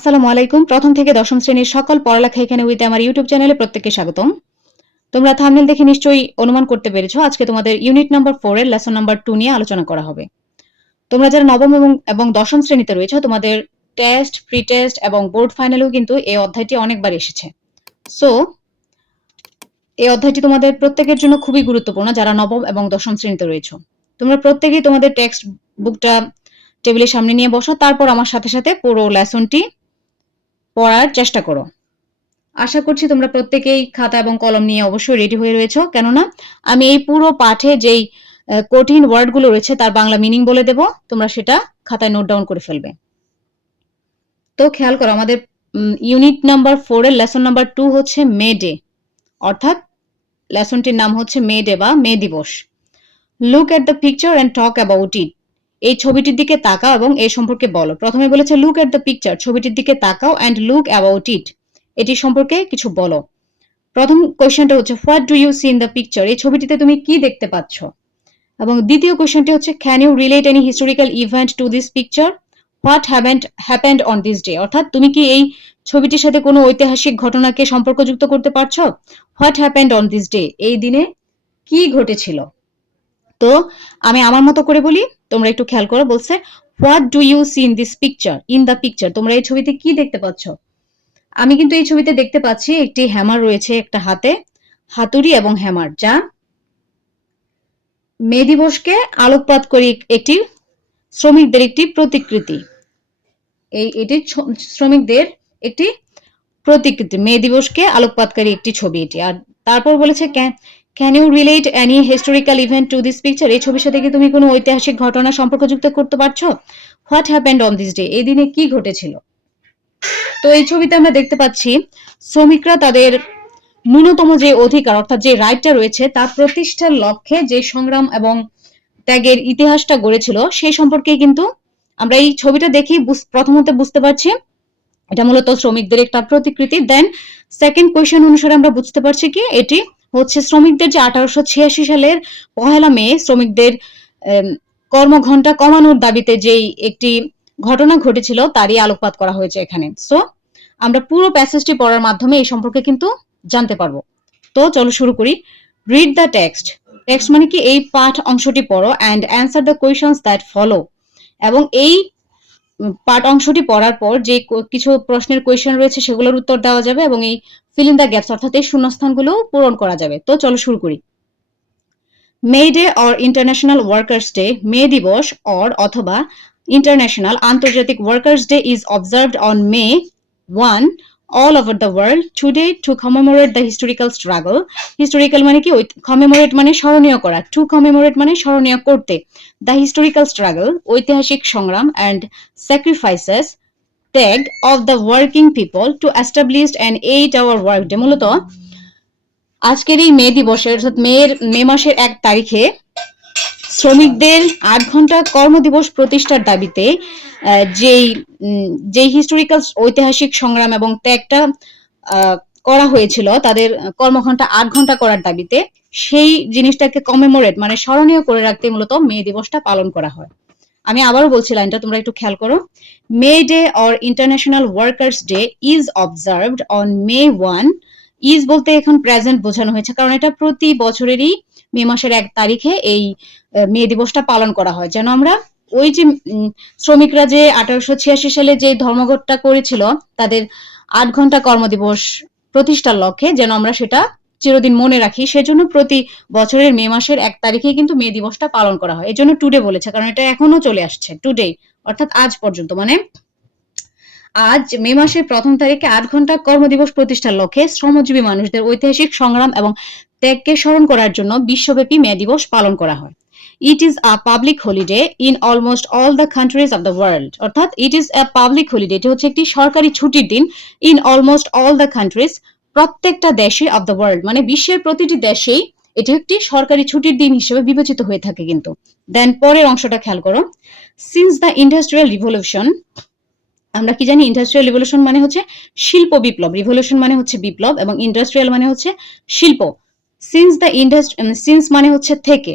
আসসালামু আলাইকুম। প্রথম থেকে দশম শ্রেণীর সকল পড়ালেখা এখানে উইথ আমার ইউটিউব চ্যানেলে প্রত্যেককে স্বাগতম। তোমরা থাম্বনেল দেখে নিশ্চয়ই অনুমান করতে পেরেছো আজকে তোমাদের ইউনিট নাম্বার 4 এর লেসন নাম্বার 2 নিয়ে আলোচনা করা হবে। তোমরা যারা নবম এবং দশম শ্রেণীতে রয়েছো তোমাদের টেস্ট, প্রি টেস্ট এবং বোর্ড ফাইনালেও কিন্তু এই অধ্যায়টি অনেকবার এসেছে। সো এই অধ্যায়টি তোমাদের প্রত্যেকের জন্য খুবই গুরুত্বপূর্ণ যারা নবম এবং দশম শ্রেণীতে রয়েছো। তোমরা প্রত্যেকেই তোমাদের টেক্সট বুকটা টেবিলের সামনে নিয়ে বসো, তারপর আমার সাথে সাথে পুরো লেসনটি পড়ার চেষ্টা করো। আশা করছি তোমরা প্রত্যেকেই খাতা এবং কলম নিয়ে অবশ্যই রেডি হয়ে রয়েছো, কেননা আমি এই পুরো পাঠে যেই কঠিন ওয়ার্ডগুলো রয়েছে তার বাংলা মিনিং বলে দেব, তোমরা সেটা খাতায় নোট ডাউন করে ফেলবে। তো খেয়াল করো, আমাদের ইউনিট নাম্বার 4 এর লেসন নাম্বার 2 হচ্ছে মে ডে, অর্থাৎ লেসনটির নাম হচ্ছে মে ডে বা মে দিবস। Look at the picture and talk about it. এই ছবিটির দিকে তাকাও এবং এই সম্পর্কে বলো। প্রথমে বলেছে লুক এট দ্য পিকচার, ছবিটির দিকে তাকাও, এন্ড লুক অ্যাবাউট ইট, এটি সম্পর্কে কিছু বলো। প্রথম কোয়েশ্চেনটা হচ্ছে what do you see in the picture, এই ছবিটিতে তুমি কি দেখতে পাচ্ছ। এবং দ্বিতীয় কোয়েশ্চেনটি হচ্ছে can you relate any historical event to this picture, what happened on this day, অর্থাৎ তুমি কি এই ছবিটির সাথে কোনো ঐতিহাসিক ঘটনাকে সম্পর্কযুক্ত করতে পারছো। What happened on this day, এই দিনে কি ঘটেছিল। তো আমি আমার মতো করে বলি, তোমরা একটু খেয়াল করো। বলছে what do you see in this picture, in the picture, তোমরা এই ছবিতে কি দেখতে পাচ্ছ। আমি কিন্তু এই ছবিতে দেখতে পাচ্ছি একটি হ্যামার রয়েছে, একটা হাতে হাতুড়ি এবং হ্যামার, যা মে দিবসকে আলোকপাত করে একটি শ্রমিকদের একটি প্রতিকৃতি। এটি শ্রমিকদের একটি প্রতিকৃতি, মে দিবসকে আলোকপাতকারী একটি ছবি এটি। আর তারপর বলেছে can you relate any historical event to this picture, এই ছবির সাথে কি তুমি কোনো ঐতিহাসিক ঘটনা সম্পর্কযুক্ত করতে পারছো। What happened on this day, এই দিনে কি ঘটেছিল। তো এই ছবিতে আমরা দেখতে পাচ্ছি শ্রমিকরা তাদের ন্যূনতম যে অধিকার অর্থাৎ যে রাইটটা রয়েছে তা প্রতিষ্ঠার লক্ষ্যে যে সংগ্রাম এবং ত্যাগের ইতিহাসটা গড়েছিল সেই সম্পর্কে কিন্তু আমরা এই ছবিটা দেখেই প্রথমত বুঝতে পারছি এটা মূলত শ্রমিকদের একটা প্রতিকৃতি। দেন সেকেন্ড কোয়েশ্চেন অনুসারে আমরা বুঝতে পারছি কি এটি হচ্ছে শ্রমিকদের যে 1886 সালের 1 মে শ্রমিকদের কর্মঘণ্টা কমানোর দাবিতে যেই একটি ঘটনা ঘটেছিল তারই আলোকপাত করা হয়েছে এখানে। সো আমরা পুরো প্যাসেজটি পড়ার মাধ্যমে এই সম্পর্কে কিন্তু জানতে পারবো। তো চলো শুরু করি। রিড দ্য টেক্সট, টেক্সট মানে কি এই পাঠ অংশটি পড়ো, and answer the questions that follow, এবং এই পাঠ অংশটি পড়ার পর যে কিছু প্রশ্নের কোয়েশ্চেন রয়েছে সেগুলোর উত্তর দেওয়া যাবে এবং এই ফিল ইন দ্য গ্যাপস অর্থাৎ এই শূন্যস্থানগুলো পূরণ করা যাবে। তো চলো শুরু করি। May Day or international workers day, মে দিবস অর অথবা ইন্টারন্যাশনাল আন্তর্জাতিক workers day is observed on May 1 all over the world today to commemorate the historical struggle. Historical মানে কি, commemorate মানে স্মরণীয় করা, to commemorate মানে স্মরণীয় করতে, the historical struggle ঐতিহাসিক সংগ্রাম, and sacrifices ত্যাগ of the working people to establish an 8-hour work day। মূলত আজকের এই মে দিবসের অর্থাৎ মে মাসের 1 তারিখে শ্রমিকদের 8 ঘন্টা কর্মদিবস প্রতিষ্ঠার দাবিতে যেই হিস্টোরিক্যাল ঐতিহাসিক সংগ্রাম এবং ত্যাগটা করা হয়েছিল তাদের কর্মঘণ্টা 8 ঘন্টা করার দাবিতে, সেই জিনিসটাকে কমেমোরেট মানে স্মরণীয় করে রাখতে মূলত মে দিবসটা পালন করা হয়। আমি আবারও বলছি লাইনটা, তোমরা একটু খেয়াল করো। মে Day or international workers day is observed on May 1, is বলতে এখন প্রেজেন্ট বোঝানো হয়েছে কারণ এটা প্রতি বছরেরই মে মাসের 1 তারিখে এই মে দিবসটা পালন করা হয়, যেন আমরা ওই যে শ্রমিকরা যে 1886 সালে যে ধর্মঘটটা করেছিল তাদের 8 ঘন্টা কর্মদিবস প্রতিষ্ঠার লক্ষ্যে যেন আমরা সেটা চিরদিন মনে রাখি, সেজন্য প্রতি বছরের মে মাসের 1 তারিখে কিন্তু মে দিবসটা পালন করা হয়। এজন্য টুডে বলেছে কারণ এটা এখনো চলে আসছে, টুডে অর্থাৎ আজ পর্যন্ত, মানে আজ মে মাসের 1 তারিখে 8 ঘন্টা কর্মদিবস প্রতিষ্ঠার লক্ষ্যে শ্রমজীবী মানুষদের ঐতিহাসিক সংগ্রাম এবং ত্যাগকে স্মরণ করার জন্য বিশ্বব্যাপী মে দিবস পালন করা হয়। It is a public holiday in almost all the countries of the world, অর্থাৎ it is a public holiday, এটা হচ্ছে একটি সরকারি ছুটির দিন, in almost all the countries প্রত্যেকটা দেশে of the world মানে বিশ্বের প্রতিটি দেশেই এটি একটি সরকারি ছুটির দিন হিসেবে বিবেচিত হয়ে থাকে কিন্তু। দেন পরের অংশটা খেয়াল করো। Since the Industrial Revolution, আমরা কি জানি ইন্ডাস্ট্রিয়াল রিভলিউশন মানে হচ্ছে শিল্প বিপ্লব, রিভলিউশন মানে হচ্ছে বিপ্লব এবং ইন্ডাস্ট্রিয়াল মানে হচ্ছে শিল্প। সিন্স মানে হচ্ছে থেকে,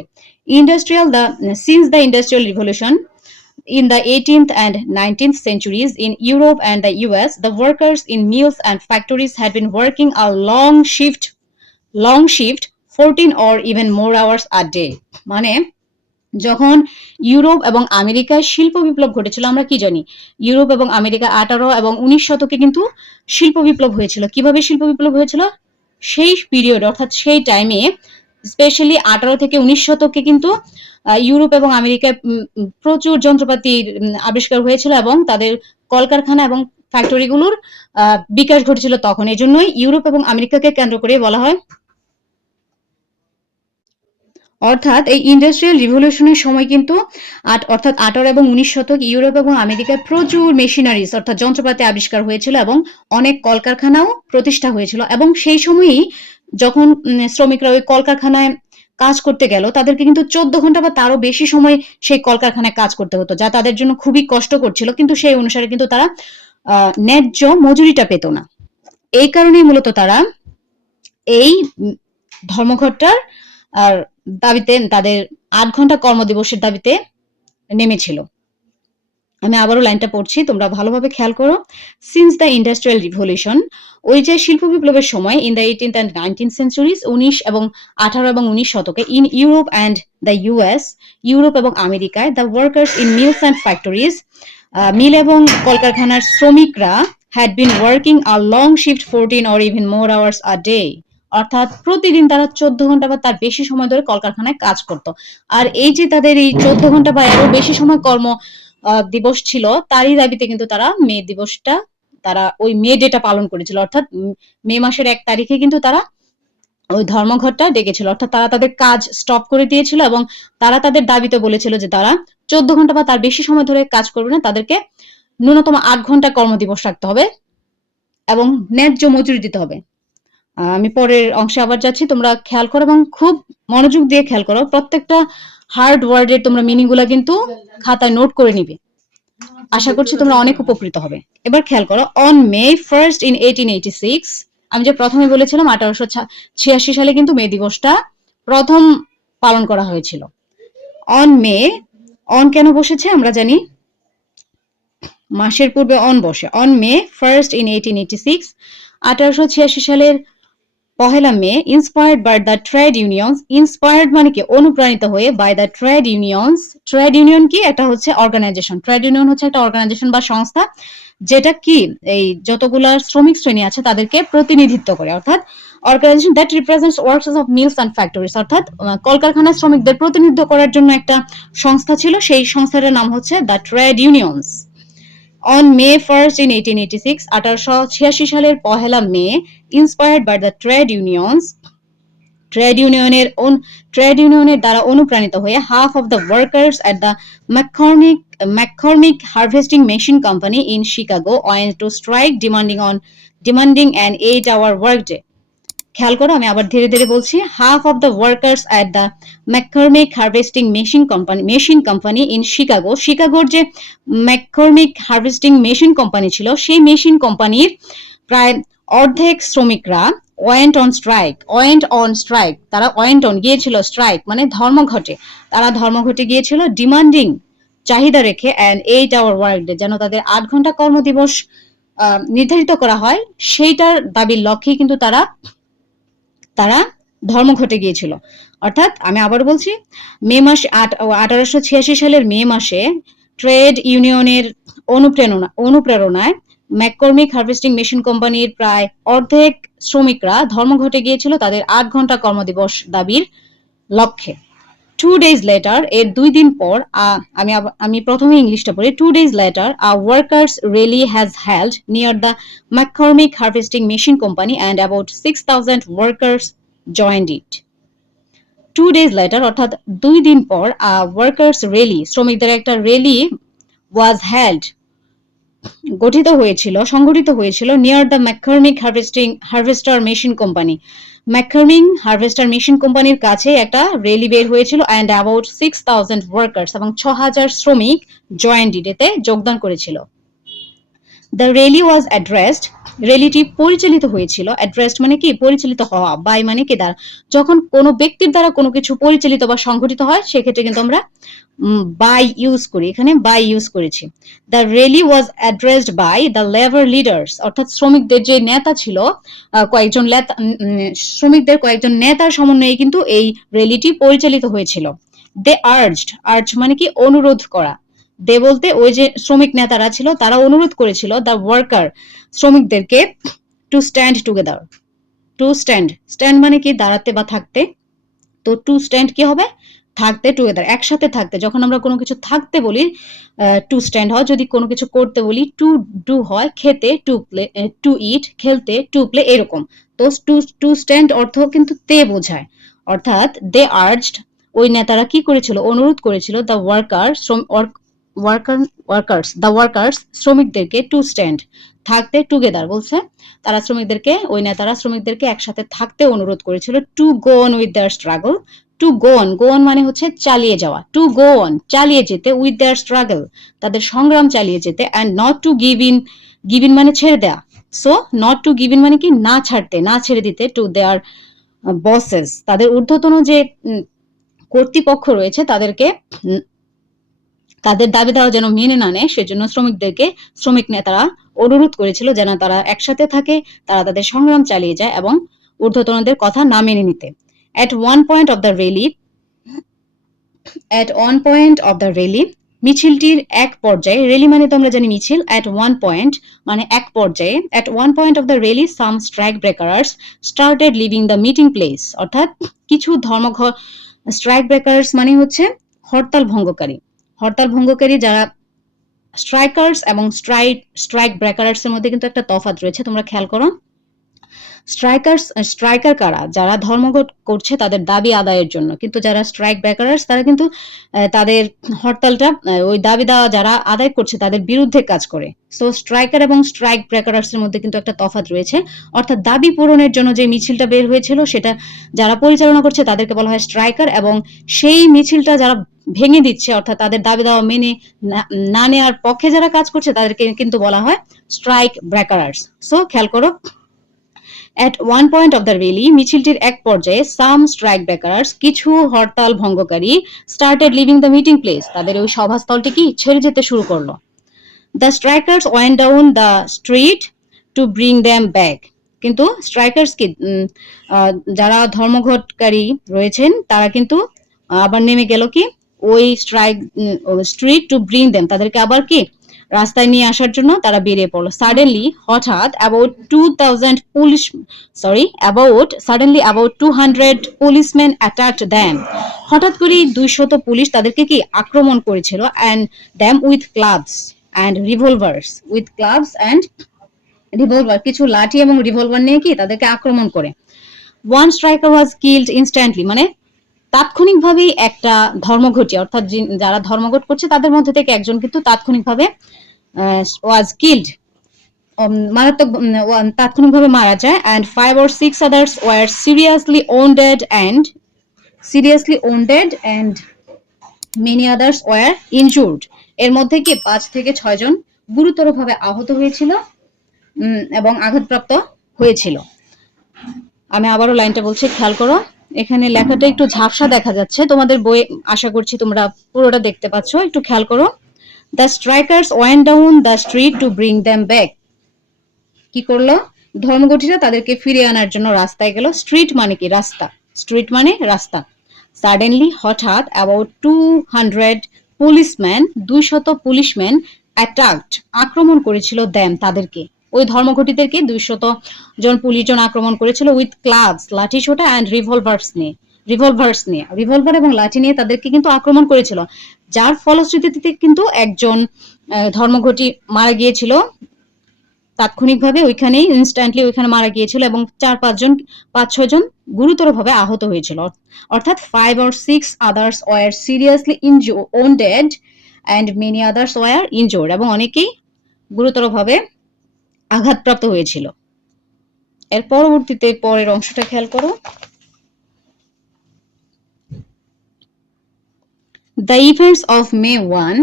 since the industrial revolution in the 18th and 19th centuries in Europe and the US, the workers in mills and factories had been working a long shift, 14 or even more hours a day. মানে যখন Europe এবং আমেরিকায় শিল্প বিপ্লব ঘটেছিল, আমরা কি জানি Europe এবং আমেরিকা 18 এবং 19 শতকে কিন্তু শিল্প বিপ্লব হয়েছিল। কিভাবে শিল্প বিপ্লব হয়েছিল? সেই পিরিয়ড অর্থাৎ সেই টাইমে স্পেশালি 18 থেকে 19 শতকে কিন্তু ইউরোপ এবং আমেরিকায় প্রচুর যন্ত্রপাতির আবিষ্কার হয়েছিল এবং তাদের কলকারখানা এবং ফ্যাক্টরিগুলোর বিকাশ ঘটেছিল তখন। এজন্যই ইউরোপ এবং আমেরিকাকে কেন্দ্র করে বলা হয়, অর্থাৎ এই ইন্ডাস্ট্রিয়াল রিভলিউশনের সময় কিন্তু অর্থাৎ 18 এবং 19 শতক ইউরোপ এবং আমেরিকায় প্রচুর মেশিনারিজ অর্থাৎ যন্ত্রপাতি আবিষ্কার হয়েছিল এবং অনেক কলকারখানাও প্রতিষ্ঠা হয়েছিল। এবং সেই সময়ই যখন শ্রমিকরা ওই কলকারখানায় কাজ করতে গেল, তাদেরকে কিন্তু 14 ঘন্টা বা তারও বেশি সময় সেই কলকারখানায় কাজ করতে হতো, যা তাদের জন্য খুবই কষ্ট করছিল। কিন্তু সেই অনুসারে কিন্তু তারা ন্যায্য মজুরিটা পেত না। এই কারণেই মূলত তারা এই ধর্মঘটটার আর দাবিতে তাদের 8 ঘন্টা কর্মদিবসের দাবিতে নেমেছিল। আমি আবারও লাইনটা পড়ছি, তোমরা ভালোভাবে খেয়াল করো। সিন্স দ্য ইন্ডাস্ট্রিয়াল রিভলিউশন, ওই যে শিল্প বিপ্লবের সময় in the 18th and 19th centuries, 19 এবং 18 এবং 19 শতকে in Europe and the US, Europe এবং আমেরিকায়, the workers in mills and factories, mill এবং কলকারখানার শ্রমিকরা had been working a long shift 14 or even more hours a day, অর্থাৎ প্রতিদিন তারা 14 ঘন্টা বা তার বেশি সময় ধরে কলকারখানায় কাজ করত। আর এই যে তাদের এই 14 ঘন্টা বা এরও বেশি সময় কর্ম দিবস ছিল, তারই দাবিতে কিন্তু তারা মে দিবসটা, তারা ওই মে ডেটা পালন করেছিল। অর্থাৎ মে মাসের 1 তারিখে কিন্তু তারা ওই ধর্মঘটটা ডেকেছিল, অর্থাৎ তারা তাদের কাজ স্টপ করে দিয়েছিল এবং তারা তাদের দাবিতে বলেছিল যে তারা 14 ঘন্টা বা তার বেশি সময় ধরে কাজ করবে না, তাদেরকে ন্যূনতম 8 ঘন্টা কর্মদিবস রাখতে হবে এবং ন্যায্য মজুরি দিতে হবে। আমি পরের অংশে আবার যাচ্ছি, তোমরা খেয়াল করো এবং খুব মনোযোগ দিয়ে খেয়াল করো। প্রত্যেকটা হার্ড ওয়ার্ডের তোমরা মিনিংগুলো কিন্তু খাতায় নোট করে নিবে। আশা করছি তোমরা অনেক উপকৃত হবে। এবার খেয়াল করো, অন মে 1st in 1886, আমি যে প্রথমে বলেছিলাম 1886 সালে কিন্তু মে দিবসটা প্রথম পালন করা হয়েছিল। অন মে, অন কেন বসেছে আমরা জানি, মাসের পূর্বে অন বসে। অন মে 1st in 1886, 1886 সালের পহেলা মে, inspired by the trade unions, inspired মানে কি অনুপ্রাণিত হয়ে, by the trade unions, trade union কি এটা হচ্ছে অর্গানাইজেশন, ট্রেড ইউনিয়ন হচ্ছে একটা অর্গানাইজেশন বা সংস্থা যেটা কি এই যতগুলা শ্রমিক শ্রেণী আছে তাদেরকে প্রতিনিধিত্ব করে, অর্থাৎ organization that represents workers of mills and factories, অর্থাৎ কলকারখানার শ্রমিকদের প্রতিনিধিত্ব করার জন্য একটা সংস্থা ছিল, সেই সংস্থাটার নাম হচ্ছে the trade unions. On May 1st in 1886, 1886 সালের পহেলা মে, inspired by the trade unions, trade ইউনিয়নের দ্বারা অনুপ্রাণিত হয়ে, half of the workers at the McCormick harvesting machine company in Chicago went to strike demanding an 8-hour workday. খেয়াল করো, আমি আবার ধীরে ধীরে বলছি। Half of the workers at the McCormick harvesting machine company in Chicago, শিকাগোর যে McCormick harvesting machine company ছিল, সেই মেশিন কোম্পানির প্রায় অর্ধেক শ্রমিকরা ওয়েন্ট অন স্ট্রাইক, তারা ওয়েন্ট অন গিয়েছিল, স্ট্রাইক মানে ধর্মঘটে, তারা ধর্মঘটে গিয়েছিল, ডিমান্ডিং চাহিদা রেখে, অ্যান 8-hour ওয়ার্কডে, যেন তাদের 8 ঘন্টা কর্মদিবস নির্ধারিত করা হয়, সেইটার দাবির লক্ষ্যে কিন্তু তারা ধর্মঘটে গিয়েছিল। অর্থাৎ আমি আবার বলছি, মে মাসে 1886 সালের মে মাসে ট্রেড ইউনিয়নের অনুপ্রেরণায় ম্যাককর্মিক হারভেস্টিং মেশিন কোম্পানির প্রায় অর্ধেক শ্রমিকরা ধর্মঘটে গিয়েছিল তাদের 8 ঘন্টা কর্মদিবস দাবির লক্ষ্যে। 2 days later, এর 2 দিন পর, আমি প্রথমে ইংলিশটা পড়ি। 2 days later, a workers' rally has held near the McCormick Harvesting Machine Company and about 6,000 workers joined it. 2 days later, অর্থাৎ 2 দিন পর, a workers' rally, শ্রমিকদের একটা র্যালি was held, সংগঠিত হয়েছিল near the McCormick harvester machine company, McCormick harvester machine কোম্পানির কাছে একটা র্যালি বের হয়েছিল, অ্যান্ড অ্যাবাউট 6,000 ওয়ার্কার্স, এবং 6,000 শ্রমিক জয়েন্ট এতে যোগদান করেছিল। দ্য র্যালি ওয়াজ অ্যাড্রেসড, রেলিটি পরিচালিত হয়েছিল। অ্যাড্রেসড মানে কি পরিচালিত হওয়া, বাই মানে কি দ্বারা। যখন কোনো ব্যক্তির দ্বারা কোনো কিছু পরিচালিত বা সংঘটিত হয় সেক্ষেত্রে কিন্তু আমরা বাই ইউজ করি, এখানে বাই ইউজ করেছি। The rally was addressed by the labour leaders, অর্থাৎ শ্রমিকদের যে নেতা ছিল, কয়েকজন শ্রমিকদের কয়েকজন নেতার সমন্বয়ে কিন্তু এই রেলিটি পরিচালিত হয়েছিল। দে আর্জ মানে কি অনুরোধ করা। দে বলতে ওই যে শ্রমিক নেতারা ছিল তারা অনুরোধ করেছিল দ্য ওয়ার্কার শ্রমিকদেরকে to stand together. To stand মানে কি দাঁড়াতে বা থাকতে, তো টু স্ট্যান্ড কি হবে থাকতে, টুগেদার একসাথে থাকতে। যখন আমরা কোনো কিছু থাকতে বলি টু স্ট্যান্ড হয়, যদি কোনো কিছু করতে বলি টু ডু হয়, খেতে টু প্লে, টু ইট খেলতে টু প্লে, এরকম। তো টু স্ট্যান্ড অর্থ কিন্তু তে বোঝায়, অর্থাৎ দে আর্জড ওই নেতারা কি করেছিল অনুরোধ করেছিল দ্য ওয়ার্কার্স শ্রমিকদেরকে টু স্ট্যান্ড থাকতে, টুগেদার বলছে তারা শ্রমিকদেরকে, ওই নেতারা শ্রমিকদেরকে একসাথে থাকতে অনুরোধ করেছিল। To go on with their struggle, to go on মানে হচ্ছে চালিয়ে যাওয়া, টু গো অন চালিয়ে যেতে, উইথ দেয়ার স্ট্রাগল তাদের সংগ্রাম চালিয়ে যেতে, and not to give in মানে ছেড়ে দেয়া। So not to give in মানে কি না ছাড়তে, না ছেড়ে দিতে, টু দেয়ার বসেস তাদের ঊর্ধ্বতন যে কর্তৃপক্ষ রয়েছে তাদেরকে তাদের দাবি দেওয়া যেন মেনে না নেয়, সেজন্য শ্রমিক নেতারা অনুরোধ করেছিল যেন তারা একসাথে থাকে, তারা তাদের সংগ্রাম চালিয়ে যায় এবং ঊর্ধ্বতনদের কথা না মেনে নিতে। At one point of the rally মিছিলটির এক পর্যায়ে, রেলি মানে তো আমরা জানি মিছিল, at one point মানে এক পর্যায়ে, at one point of the rally some strike breakers started leaving the meeting place, অর্থাৎ কিছু স্ট্রাইক ব্রেকার্স মানে হচ্ছে হরতাল ভঙ্গকারী যারা স্ট্রাইকার্স এবং স্ট্রাইক ব্রেকার্স এর মধ্যে কিন্তু একটা তফাৎ রয়েছে, তোমরা খেয়াল করো। স্ট্রাইকার কারা, যারা ধর্মঘট করছে তাদের দাবি আদায়ের জন্য, কিন্তু যারা স্ট্রাইক ব্রেকার্স তারা কিন্তু তাদের হরতালটা ওই দাবি দেওয়া যারা আদায় করছে তাদের বিরুদ্ধে কাজ করে। সো স্ট্রাইকার এবং স্ট্রাইক ব্রেকার্স এর মধ্যে কিন্তু একটা তফাৎ রয়েছে, অর্থাৎ দাবি পূরণের জন্য যে মিছিলটা বের হয়েছিল সেটা যারা পরিচালনা করছে তাদেরকে বলা হয় স্ট্রাইকার, এবং সেই মিছিলটা যারা ভেঙে দিচ্ছে অর্থাৎ তাদের দাবি দেওয়া মেনে না নেওয়ার পক্ষে যারা কাজ করছে তাদেরকে কিন্তু বলা হয় স্ট্রাইক ব্রেকার্স। সো খেয়াল করো, At one point of the rally মিছিলটির এক পর্যায়ে some strike breakers কিছু হরতাল ভঙ্গকারী started leaving the meeting place তাদের ওই সভাস্থলটি কি ছেড়ে যেতে শুরু করলো। The strikers went down the street to bring them back, কিন্তু স্ট্রাইকার্স কি যারা ধর্মঘটকারী রয়েছেন তারা কিন্তু আবার নেমে গেল কি ওই স্ট্রিট টু ব্রিং দেম তাদেরকে আবার কি রাস্তায় নিয়ে আসার জন্য তারা বেরিয়ে পড়লো। হঠাৎ about 200 policemen attacked them, হঠাৎ করে 200 পুলিশ তাদেরকে কি আক্রমণ করেছিল, and them with clubs and revolver কিছু লাঠি এবং রিভলভার নিয়ে কি তাদেরকে আক্রমণ করে। One striker was killed instantly মানে তাৎক্ষণিকভাবেই একটা ধর্মঘটী অর্থাৎ যারা ধর্মঘট করছে তাদের মধ্যে থেকে একজন কিন্তু তাৎক্ষণিকভাবে was killed মারাত্মক তাৎক্ষণিকভাবে মারা যায়, and 5 or 6 others were seriously wounded and many others were injured, এর মধ্যে কি 5 থেকে 6 জন গুরুতরভাবে আহত হয়েছিল এবং আঘাতপ্রাপ্ত হয়েছিল। আমি আবারও লাইনটা বলছি, খেয়াল করো, এখানে লেখাটা একটু ঝাপসা দেখা যাচ্ছে, তোমাদের বই আশা করছি তোমরা পুরোটা দেখতে পাচ্ছ, একটু খেয়াল করো। The strikers went down the street to bring them back, কি করলো ধর্মঘটীরা তাদেরকে ফিরিয়ে আনার জন্য রাস্তায় গেল। স্ট্রিট মানে কি রাস্তা, স্ট্রিট মানে রাস্তা। সাডেনলি হঠাৎ about 200 পুলিশম্যান 200 পুলিশম্যান অ্যাটাকড আক্রমণ করেছিল দেম তাদেরকে, ওই ধর্মঘটীদেরকে 200 জন পুলিশজন আক্রমণ করেছিল উইথ ক্লাবস লাঠি ছোটা অ্যান্ড রিভলভার এবং লাঠি নিয়ে তাদেরকে কিন্তু আক্রমণ করেছিল, যার ফলশ্রুতিতে কিন্তু একজন ধর্মঘটী মারা গিয়েছিল তাৎক্ষণিকভাবে ওইখানেই ইনস্ট্যান্টলি ওইখানে মারা গিয়েছিল, এবং 5-6 জন গুরুতরভাবে আহত হয়েছিল, অর্থাৎ 5 or 6 others were seriously wounded and many others were injured, এবং অনেকেই গুরুতরভাবে আঘাতপ্রাপ্ত হয়েছিল। এর পরবর্তীতে পরের অংশটা খেয়াল করো। The events of May 1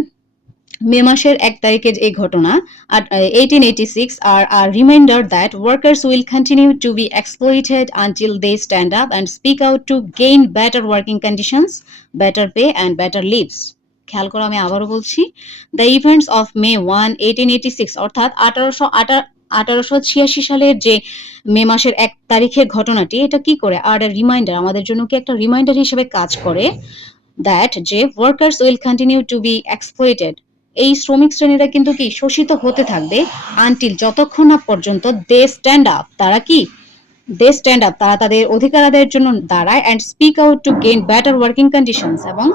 মে মাসের 1 তারিখের এই ঘটনা 1886 are a reminder that workers will continue to be exploited until they stand up and speak out to gain better working conditions, better pay and better lives. খেয়াল করো, আমি আবারও বলছি, the events of May 1, 1886 অর্থাৎ 1886 সালের যে মে মাসের 1 তারিখের ঘটনাটি, এটা কি করে আর রিমাইন্ডার, আমাদের জন্য কি একটা রিমাইন্ডার হিসেবে কাজ করে দ্যাট যে workers will continue to be exploited, এই শ্রমিক শ্রেণীরা কিন্তু কি শোষিত হতে থাকবে আনটিল যতক্ষণ না পর্যন্ত দে স্ট্যান্ড আপ, তারা কি দে স্ট্যান্ড আপ, তারা তাদের অধিকার আদায়ের জন্য দাঁড়ায়, and speak out to gain better working conditions, এবং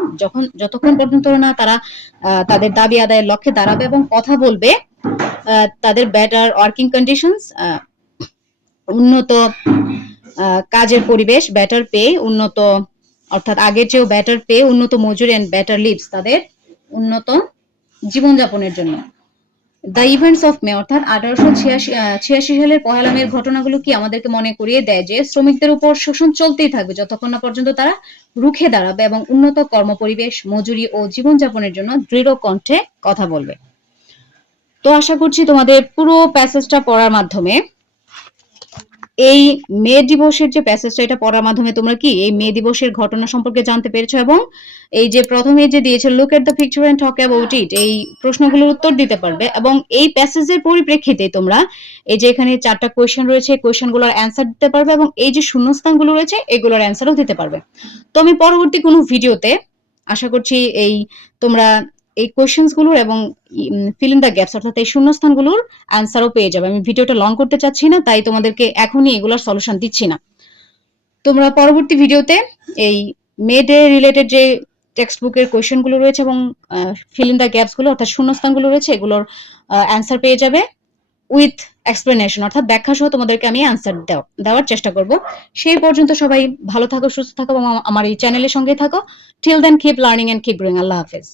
যতক্ষণ পর্যন্ত না তারা তাদের দাবি আদায়ের লক্ষ্যে দাঁড়াবে এবং কথা বলবে তাদের বেটার ওয়ার্কিং কন্ডিশনস, উন্নত কাজের পরিবেশ, বেটার পে, উন্নত অর্থাৎ আগের চেয়েও বেটার পে, উন্নত মজুরি অ্যান্ড বেটার লিভস, তাদের উন্নত জীবনযাপনের জন্য। দ্য ইভেন্টস অফ মে অর্থাৎ 1886 সালের 1 মের ঘটনাগুলো কি আমাদেরকে মনে করিয়ে দেয় যে শ্রমিকদের উপর শোষণ চলতেই থাকবে যতক্ষণ না পর্যন্ত তারা রুখে দাঁড়াবে এবং উন্নত কর্মপরিবেশ, মজুরি ও জীবনযাপনের জন্য দৃঢ় কণ্ঠে কথা বলবে। তো আশা করছি তোমাদের পুরো প্যাসেজটা পড়ার মাধ্যমে, এই মে দিবসের যে প্যাসেজটা, এটা পড়ার মাধ্যমে তোমরা কি এই মে দিবসের ঘটনা সম্পর্কে জানতে পেরেছো, এবং এই যে প্রথমে যে দিয়েছে look at the picture and talk about it, এই প্রশ্নগুলোর উত্তর দিতে পারবে, এবং এই প্যাসেজের পরিপ্রেক্ষিতে তোমরা এই যে এখানে 4টা কোয়েশ্চেন রয়েছে, কোয়েশ্চেনগুলোর অ্যান্সার দিতে পারবে, এবং এই যে শূন্যস্থানগুলো রয়েছে এগুলোর অ্যান্সারও দিতে পারবে। তো আমি পরবর্তী কোনো ভিডিওতে আশা করছি এই তোমরা এই কোয়েশ্চেনগুলোর এবং ফিল ইন দ্য গ্যাপস অর্থাৎ এই শূন্যস্থানগুলোর অ্যান্সারও পেয়ে যাবে। আমি ভিডিওটা লং করতে চাচ্ছি না, তাই তোমাদেরকে এখনই এগুলোর সলিউশন দিচ্ছি না। তোমরা পরবর্তী ভিডিওতে এই মে ডে রিলেটেড যে টেক্সট বুকের কোয়েশ্চেনগুলো রয়েছে এবং ফিল ইন দ্য গ্যাপসগুলো অর্থাৎ শূন্যস্থানগুলো রয়েছে এগুলোর অ্যান্সার পেয়ে যাবে উইথ এক্সপ্লেনেশন, অর্থাৎ ব্যাখ্যা সহ তোমাদেরকে আমি অ্যান্সার দেওয়ার চেষ্টা করব। সেই পর্যন্ত সবাই ভালো থাকো, সুস্থ থাকো এবং আমার এই চ্যানেলের সঙ্গে থাকো। Till then keep learning and keep growing. আল্লাহ হাফেজ।